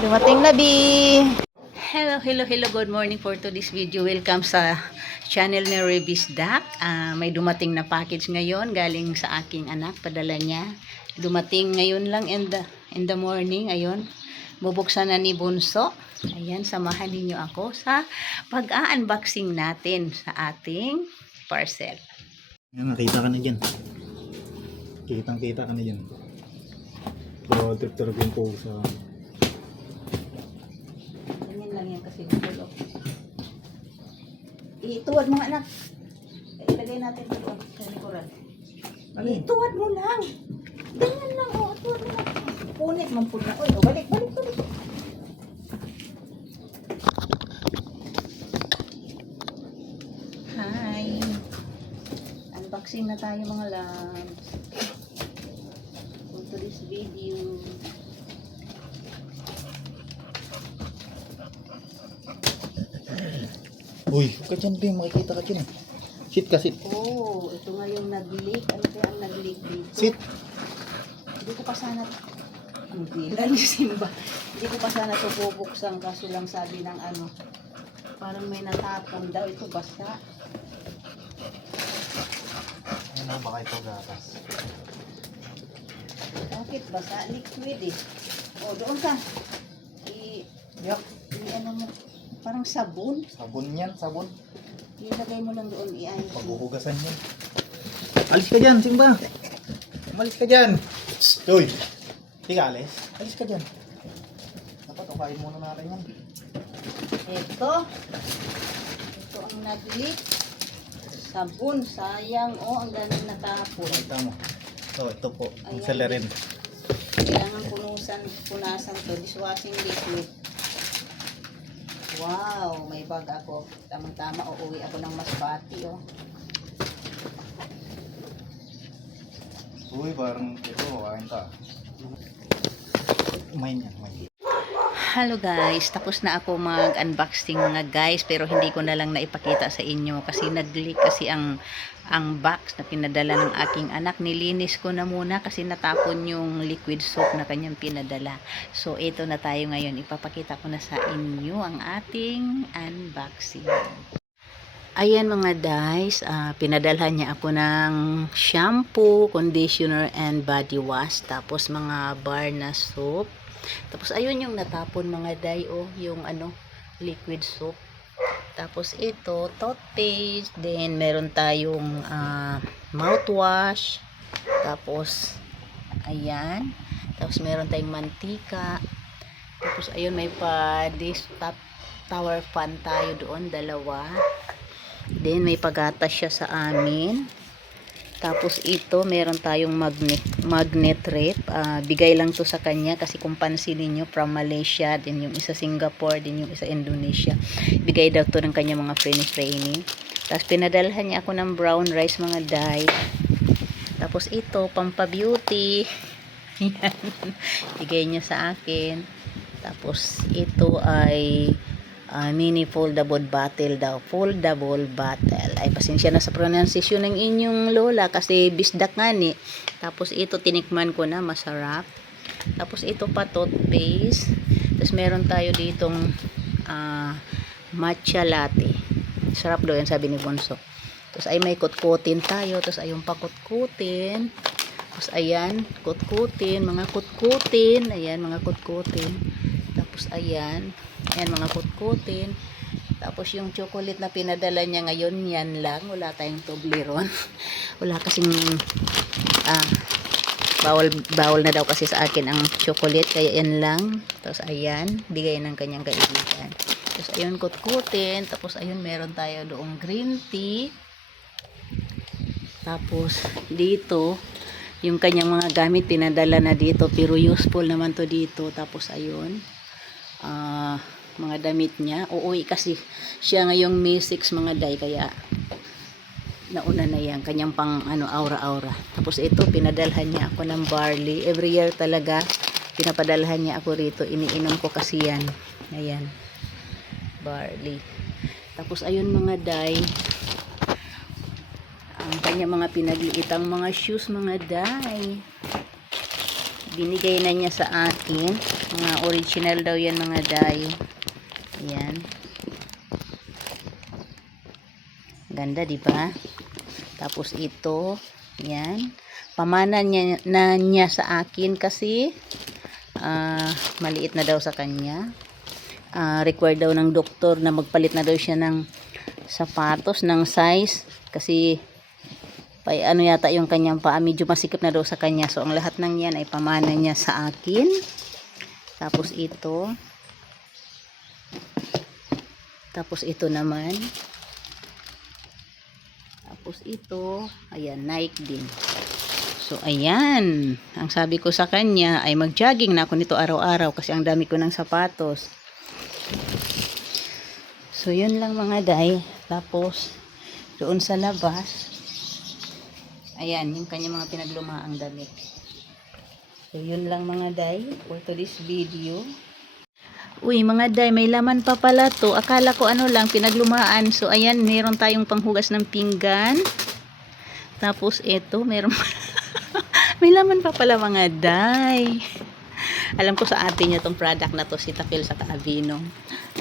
Dumating na, Bi. Hello, good morning for today's video. Welcome sa channel ni Revis Dak. May dumating na package ngayon galing sa aking anak, padala niya. Dumating ngayon lang in the morning, ayun. Bubuksan na ni Bunso. Ayan, samahan ninyo ako sa pag-unboxing natin sa ating parcel. Yan, nakita ka na dyan. Kitang-kita ka na dyan. So, trip-trip yung pusa. Ganyan lang yan kasi gulo. Ituwad mo nga, anak. Ilagay natin ito sa likuran. Ituwad mo lang. Ganyan lang, oh. Ituwad mo lang. Punit man po na. Uy, oh, balik. Hi. Unboxing na tayo mga loves. For today's video. Uy, huwag ka dyan, Bing. Makikita ka dyan. Sit ka, sit. Oh, ito nga yung nag-leak. Ano kaya ang nag-leak dito? Sit. Hindi ko pa sana ang gila ni Simba. Hindi ko pa sana ito bubuksan kaso lang sabi ng ano, parang may natapon daw. Ito basta. Ano, baka ito gatas. Bakit basta? Liquid eh. O, doon ka. Yup. Ano mo, parang sabon. Sabon yan, sabon. Ilagay mo lang doon. I-ayos mo. Paghuhugasan yan. Alis ka dyan, Simba. Umalis ka dyan. Uy. Hindi ka alis. Alis ka dyan. Dapat ukain muna natin yan. Ito ang nag-leak. Sabon. Sayang. Oh, ang daming natapon. Kita mo. Ito po. Ang Ayan. salarin. Kailangan punasan to. Dishwashing liquid. Wow, may bag ako. Tamang-tama, uuwi ako ng Masbate, oh. Uy, parang ito. Kain ka. Umain yan. Hello guys, tapos na ako mag-unboxing mga guys, pero hindi ko na lang naipakita sa inyo kasi nag-leak kasi ang box na pinadala ng aking anak. Nilinis ko na muna kasi natapon yung liquid soap na kanyang pinadala. So ito na tayo ngayon, ipapakita ko na sa inyo ang ating unboxing. Ayan mga guys, pinadalhan niya ako ng shampoo, conditioner, and body wash. Tapos mga bar na soap. Tapos ayun yung natapon mga day, oh, yung ano, liquid soap. Tapos ito, toothpaste. Then meron tayong mouthwash. Tapos ayan. Tapos meron tayong mantika. Tapos ayun, may pa this top tower fan tayo doon, dalawa. Then may pagatas siya sa amin. Tapos ito, meron tayong magnet rep. Bigay lang to sa kanya kasi kung pansinin nyo, from Malaysia, din yung isa Singapore, din yung isa Indonesia. Bigay daw to ng kanya mga training. Tapos pinadalhan niya ako ng brown rice mga day. Tapos ito, pampa-beauty. Bigay niya sa akin. Tapos ito ay mini foldable bottle daw. Foldable bottle. Ay, pasensya na sa pronunciation ng inyong lola kasi bisdak nga ni. Tapos ito, tinikman ko na. Masarap. Tapos ito pa, toothpaste. Tapos meron tayo ditong matcha latte. Sarap daw yan, sabi ni Bonso. Tapos ay may kutkutin tayo. Tapos ayun pa kutkutin. Tapos ayan, kutkutin. Mga kutkutin. Ayan, mga kutkutin. Tapos ayan. Ayan, mga kutkutin. Tapos yung chocolate na pinadala niya ngayon, yan lang. Wala tayong Toblerone. Wala kasing bawal na daw kasi sa akin ang chocolate. Kaya yan lang. Tapos ayan, bigay ng kanyang kaibigan. Tapos ayun, kutkutin. Tapos ayun, meron tayo doong green tea. Tapos dito, yung kanyang mga gamit pinadala na dito. Pero useful naman to dito. Tapos ayun, mga damit niya. Uuwi kasi siya ngayong May 6 mga day, kaya nauna na yan kanyang pang aura-aura. Tapos ito, pinadalhan niya ako ng barley. Every year talaga pinapadalhan niya ako rito. Iniinom ko kasi yan. Ayan, barley. Tapos ayun mga day, ang kanya mga pinagliitang mga shoes mga day. Binigay na niya sa akin. Mga original daw yan mga day. Ayan. Ganda, di ba? Tapos ito, yan. Pamana niya sa akin kasi maliit na daw sa kanya. Required daw ng doktor na magpalit na daw siya ng sapatos ng size kasi ano yata yung kanyang paa, medyo masikip na daw sa kanya. So ang lahat ng yan ay pamana niya sa akin. Tapos ito. Tapos ito naman. Tapos ito, ayan, Nike din. So ayan, ang sabi ko sa kanya ay mag-jogging na ako nito araw-araw kasi ang dami ko ng sapatos. So yun lang mga day. Tapos doon sa labas, ayan, yung kanya mga pinaglumaang damit. So yun lang mga day for today's video. Uy mga day, may laman pa pala to. Akala ko ano lang, pinaglumaan. So ayan, meron tayong panghugas ng pinggan. Tapos eto, meron may laman pa pala mga day. Alam ko sa ate niya tong product na to, si Tapil sa Avino.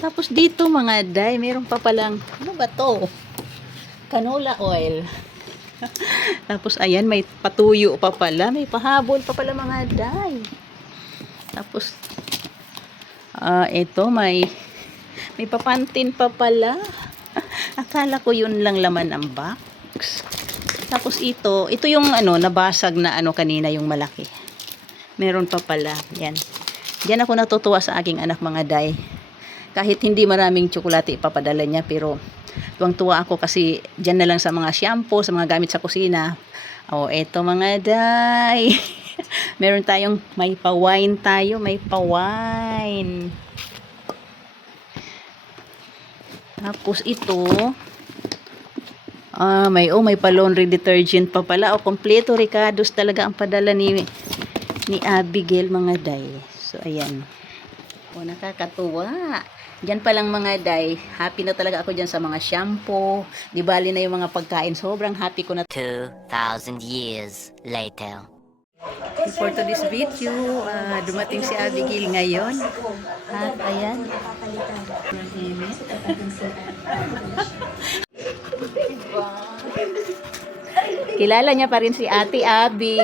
Tapos dito mga day, meron pa palang, ano ba to? Canola oil. Tapos ayan, may patuyo pa pala, may pahabol pa pala mga day. Tapos ito may papantin pa pala. Akala ko yun lang laman ng box. Tapos ito yung ano, nabasag na ano kanina, yung malaki. Meron pa pala. Yan. Diyan ako natutuwa sa aking anak mga day. Kahit hindi maraming tsokolate ipapadala niya, pero tuwang-tuwa ako kasi diyan na lang sa mga shampoo, sa mga gamit sa kusina. Oh, eto mga day. Meron tayong, may pa-wine tayo, may pa-wine. Tapos ito, may pa-laundry detergent pa pala. O, kompleto Ricardos talaga ang padala ni Abigail mga day. So, ayan. O, nakakatuwa. Diyan pa lang mga day, happy na talaga ako diyan sa mga shampoo. Di bali na yung mga pagkain. Sobrang happy ko na. 2,000 years later. For today's video, dumating si Abigail ngayon. At ayan. Kilala niya pa rin si Ate Abi.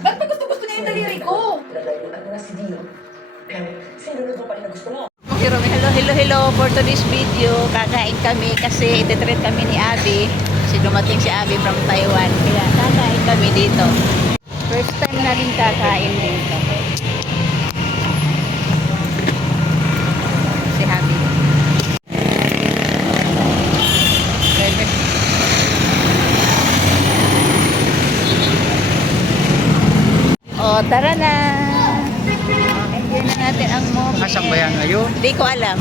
Ba't ba gusto niya yung daliri ko? Hello for today's video. Kakain kami kasi ititrend kami ni Abi. Kasi dumating si Abi from Taiwan. Kaya kakain kami dito. First time natin kakain dito. Si Abi. Oh, tara na. Enjoy na natin ang moment. Asan ba yan ngayon? Hindi ko alam.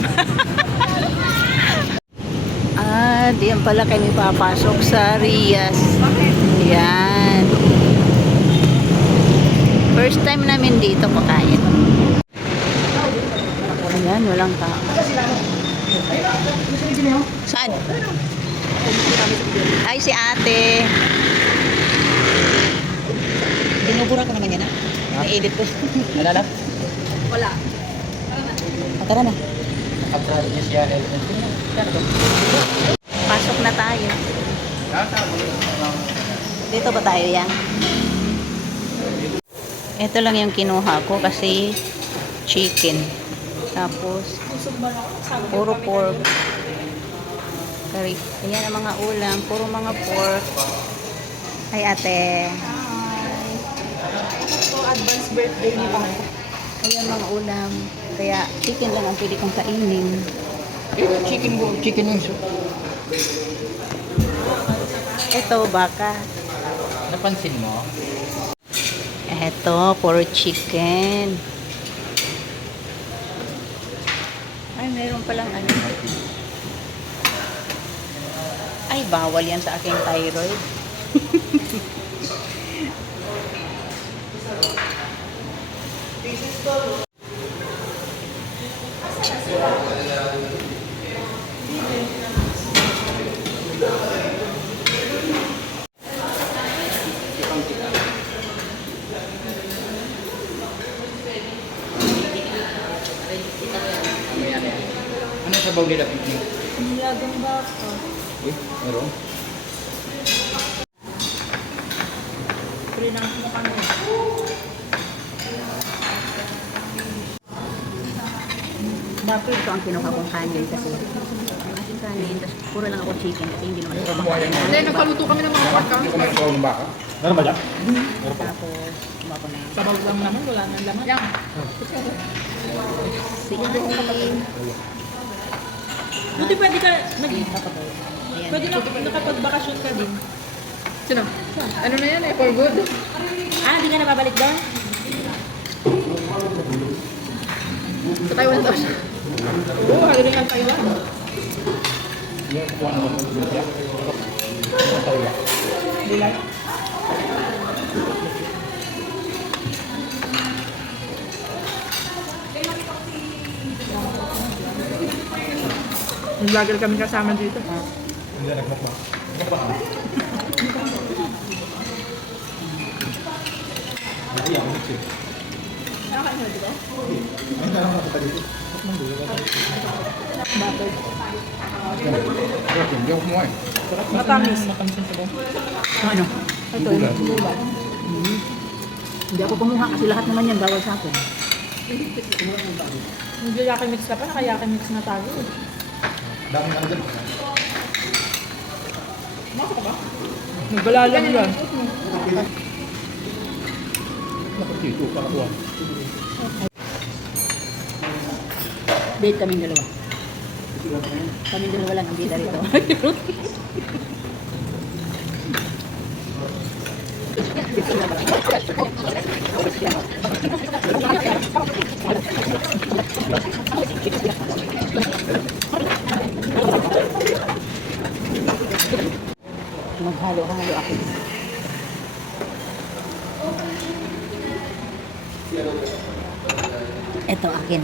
Diyan pala kami papasok sa Rias. Yan. First time namin dito kakain. Ayan, walang tao. Saan? Ay, si ate. Binubura ko naman yan, ha? Na-edit ko. Nalala? Wala. Tara na. Pagkara niya siya. Pasok na tayo. Dito ba tayo yan? Ito lang yung kinuha ko kasi chicken. Tapos, puro pork. Curry. Ayan ang mga ulam. Puro mga pork. Ay, ate. So, advance birthday ni Papa. Ayan mga ulam. Kaya, chicken lang ang pwede kong kainin. Chicken yung Ito, baka. napansin mo? Ito, puro chicken. Ay, meron palang ano. Ay, bawal yan sa aking thyroid. Nilagang baka. Eh, meron. Prinang mo kami. Bakit ito ang kinuha kong kanin kasi ang aking kanin, tapos puro lang ako chicken kasi hindi naman ako kumakain. Hindi, nagpaluto kami ng mga baka. Meron ba dyan? Tapos, ako na Sabaw lang naman, wala nang laman. Yan. si Ate. Buti pwede ka, Ayan. pwede na nakapagbakasyon ka din. Sino? Ano na yan eh, for good. Ah, di ka na babalik doon? Sa Taiwan daw siya. Oo, halo ang Taiwan. Gulay. Vlogger kami kasama dito. Hindi na nagmukbang. Mukbang. Hindi ako mix eh. Nakakain mo dito? Ay, parang makita dito. Mukbang dulo ka. Bakit? Hindi ako kumain. Matamis. Matamis yung sabaw. Ano? Ito yung gulay. Hindi ako kumuha kasi lahat naman yan bawal sa akin. Nag-yaki mix ka pa, nakayaki mix na tayo. Dami na dyan. Maka ka ba? Nagbalalang yan. Nakatito, pakakuha. Date kaming dalawa. Kaming dalawa lang ang bida rito. Maghalo-halo ako. Ito akin.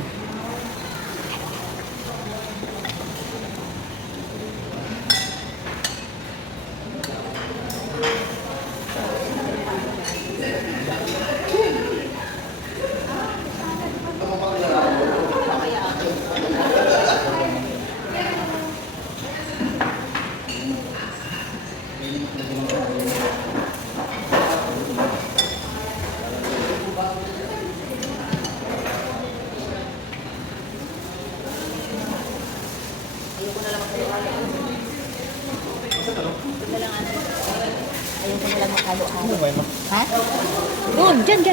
Ayun ko lang maghalo-halo. Ano ba yun? Ha? Doon, dyan.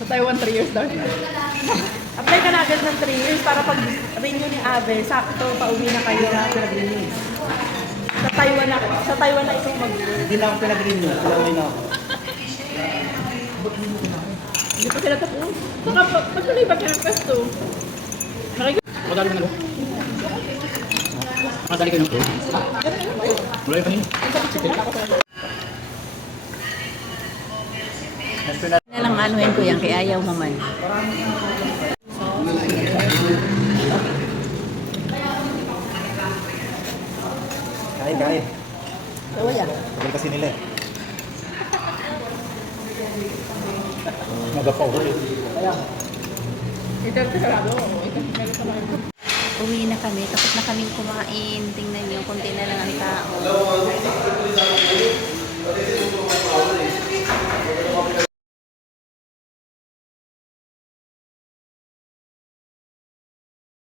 Sa Taiwan, 3 years daw. Apply ka na agad ng 3 years para pag renew ni Ave, sakto pauwi na kayo na pinag-renew. Sa Taiwan na ikaw mag-renew. Hindi na ako pinag-renew. Pinawin na ako. Hindi pa sila tapos. Saka pag lumipat ka ng pwesto. Madali ka na ba? Madali ka na. Mulay pa niyo. Nalang anuhin ko yan, kaya ayaw mo man. Kain. Wala. Tagal kasi nila eh. Magapaw ko eh. Ito yung sarado. Ito yung meron sa mga. Uwi na kami, tapos na kaming kumain. Tingnan niyo, konti na lang ang tao.